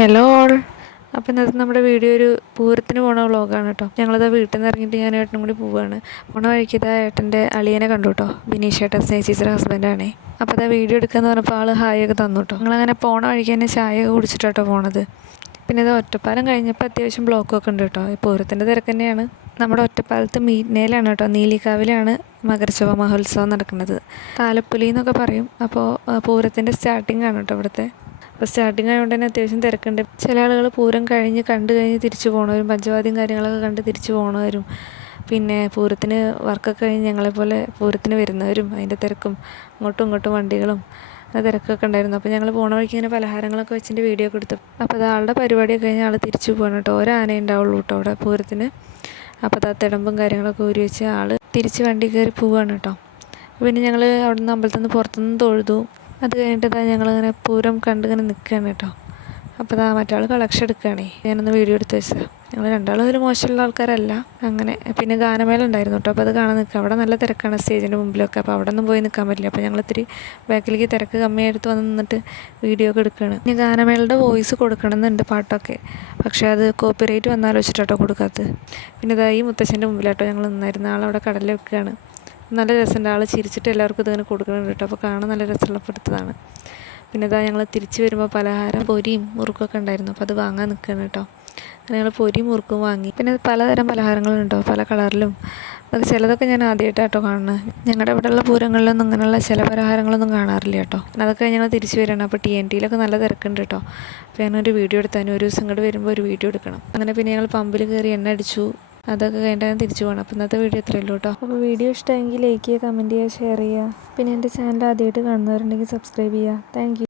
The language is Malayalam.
Hello all. അപ്പോൾ ഇന്നത്തെ നമ്മുടെ വീഡിയോ ഒരു പൂരത്തിന് പോണ വ്ളോഗാണ് കേട്ടോ. ഞങ്ങളത് വീട്ടിൽ നിന്ന് ഇറങ്ങിയിട്ട് ഞാൻ ഏട്ടനും കൂടി പോവുകയാണ്. പോണ വഴിക്ക് ഇതാ ഏട്ടൻ്റെ അളിയനെ കണ്ടു കേട്ടോ. ബിനീഷ് ഏട്ടൻ സ്നേഹിച്ചിയുടെ ഹസ്ബൻഡാണേ. അപ്പോൾ അതാ വീഡിയോ എടുക്കാമെന്ന് പറഞ്ഞപ്പോൾ ആൾ ഹായൊക്കെ തന്നു കേട്ടോ. ഞങ്ങളങ്ങനെ പോണ വഴിക്ക് തന്നെ ചായയൊക്കെ കുടിച്ചിട്ടാട്ടോ പോണത്. പിന്നെ ഇത് ഒറ്റപ്പാലം കഴിഞ്ഞപ്പോൾ അത്യാവശ്യം ബ്ലോക്കൊക്കെ ഉണ്ട് കേട്ടോ. ഈ പൂരത്തിൻ്റെ തിരക്ക് തന്നെയാണ്. നമ്മുടെ ഒറ്റപ്പാലത്ത് മീനയിലാണ് കേട്ടോ, നീലിക്കാവിലാണ് മകരച്ചൊവ്വ മഹോത്സവം നടക്കുന്നത്. താലപ്പൊലി എന്നൊക്കെ പറയും. അപ്പോൾ പൂരത്തിൻ്റെ സ്റ്റാർട്ടിംഗ് ആണ് കേട്ടോ ഇവിടുത്തെ. അപ്പോൾ സ്റ്റാർട്ടിംഗ് ആയതുകൊണ്ട് തന്നെ അത്യാവശ്യം തിരക്കുണ്ട്. ചില ആളുകൾ പൂരം കണ്ടു കഴിഞ്ഞ് തിരിച്ചു പോകണവരും, പഞ്ചവാദ്യം കാര്യങ്ങളൊക്കെ കണ്ട് തിരിച്ചു പോകണവരും, പിന്നെ പൂരത്തിന് വർക്കൊക്കെ കഴിഞ്ഞ് ഞങ്ങളെപ്പോലെ പൂരത്തിന് വരുന്നവരും, അതിൻ്റെ തിരക്കും അങ്ങോട്ടും ഇങ്ങോട്ടും വണ്ടികളും തിരക്കൊക്കെ ഉണ്ടായിരുന്നു. അപ്പോൾ ഞങ്ങൾ പോണ വഴിക്ക് ഇങ്ങനെ പലഹാരങ്ങളൊക്കെ വെച്ചിട്ട് വീഡിയോ ഒക്കെ എടുത്തു. അപ്പോൾ അത് ആളുടെ പരിപാടിയൊക്കെ കഴിഞ്ഞ് ആൾ തിരിച്ചു പോകണം കേട്ടോ. ഒരാനേ ഉണ്ടാവുള്ളൂ കേട്ടോ അവിടെ പൂരത്തിന്. അപ്പോൾ അത് തിടമ്പും കാര്യങ്ങളൊക്കെ ഊരി വെച്ച് ആൾ തിരിച്ച് വണ്ടി കയറി പോവുകയാണ് കേട്ടോ. പിന്നെ ഞങ്ങൾ അവിടെ നിന്ന് അമ്പലത്തിൽ നിന്ന് പുറത്തുനിന്ന് തൊഴുതു. അത് കഴിഞ്ഞിട്ട് ഞങ്ങളിങ്ങനെ പൂരം കണ്ടിങ്ങനെ നിൽക്കുകയാണ് കേട്ടോ. അപ്പോൾ മറ്റാൾ കളക്ഷൻ എടുക്കുകയാണേ. ഞാനൊന്ന് വീഡിയോ എടുത്ത് വെച്ചത്. ഞങ്ങൾ രണ്ടാളും അതിൽ മോശമുള്ള ആൾക്കാരല്ല. അങ്ങനെ പിന്നെ ഗാനമേള ഉണ്ടായിരുന്നു കേട്ടോ. അപ്പോൾ അത് കാണാൻ നിൽക്കുക. അവിടെ നല്ല തിരക്കാണ് സ്റ്റേജിൻ്റെ മുമ്പിലൊക്കെ. അപ്പോൾ അവിടെ ഒന്നും പോയി നിൽക്കാൻ പറ്റില്ല. അപ്പോൾ ഞങ്ങൾ ഇത്തിരി ബാക്കിലേക്ക് തിരക്ക് കമ്മിയായിട്ട് വന്ന് നിന്നിട്ട് വീഡിയോ ഒക്കെ എടുക്കുകയാണ്. ഇനി ഗാനമേളയുടെ വോയിസ് കൊടുക്കണമെന്നുണ്ട് പാട്ടൊക്കെ. പക്ഷേ അത് കോപ്പിറൈറ്റ് വന്നാലോചിച്ചിട്ടോ കൊടുക്കാത്തത്. പിന്നെ ഈ മുത്തശ്ശൻ്റെ മുമ്പിലാട്ടോ ഞങ്ങൾ നിന്നായിരുന്നു. ആളവിടെ കടലിൽ വെക്കുകയാണ്. നല്ല രസമുണ്ട്. ആൾ ചിരിച്ചിട്ട് എല്ലാവർക്കും ഇതിങ്ങനെ കൊടുക്കുന്നുണ്ട് കേട്ടോ. അപ്പോൾ കാണാൻ നല്ല രസമുള്ളപ്പെടുത്തതാണ്. പിന്നെ ഞങ്ങൾ തിരിച്ച് വരുമ്പോൾ പലഹാരം പൊരിയും മുറുക്കൊക്കെ ഉണ്ടായിരുന്നു. അപ്പോൾ അത് വാങ്ങാൻ നിൽക്കുകയാണ് കേട്ടോ. അങ്ങനെ ഞങ്ങൾ പൊരിയും മുറുക്കും വാങ്ങി. പിന്നെ പലതരം പലഹാരങ്ങളുണ്ടോ, പല കളറിലും. അതൊക്കെ ചിലതൊക്കെ ഞാൻ ആദ്യമായിട്ടാട്ടോ കാണുന്നത്. ഞങ്ങളുടെ ഇവിടെയുള്ള പൂരങ്ങളിലൊന്നും ഇങ്ങനെയുള്ള ചില പലഹാരങ്ങളൊന്നും കാണാറില്ല കേട്ടോ. അതൊക്കെ ഞങ്ങൾ തിരിച്ച് വരികയാണ്. അപ്പോൾ TNTയിലൊക്കെ നല്ല തിരക്കുണ്ട് കേട്ടോ. അപ്പോൾ ഞാനൊരു വീഡിയോ എടുത്താൽ ഒരു ദിവസം ഇങ്ങോട്ട് വരുമ്പോൾ ഒരു വീഡിയോ എടുക്കണം. അങ്ങനെ പിന്നെ ഞങ്ങൾ പമ്പിൽ കയറി എണ്ണ അടിച്ചു. അതൊക്കെ കഴിഞ്ഞിട്ട് ഞാൻ തിരിച്ചു പോകണം. അപ്പോൾ ഇന്നത്തെ വീഡിയോ ഇത്രയേ ഉള്ളൂ കേട്ടോ. അപ്പോൾ വീഡിയോ ഇഷ്ടമെങ്കിൽ ലൈക്ക് ചെയ്യുക, കമൻറ്റ് ചെയ്യുക, ഷെയർ ചെയ്യുക. പിന്നെ എൻ്റെ ചാനൽ ആദ്യമായിട്ട് കാണുന്നവരുണ്ടെങ്കിൽ സബ്സ്ക്രൈബ് ചെയ്യുക. Thank you.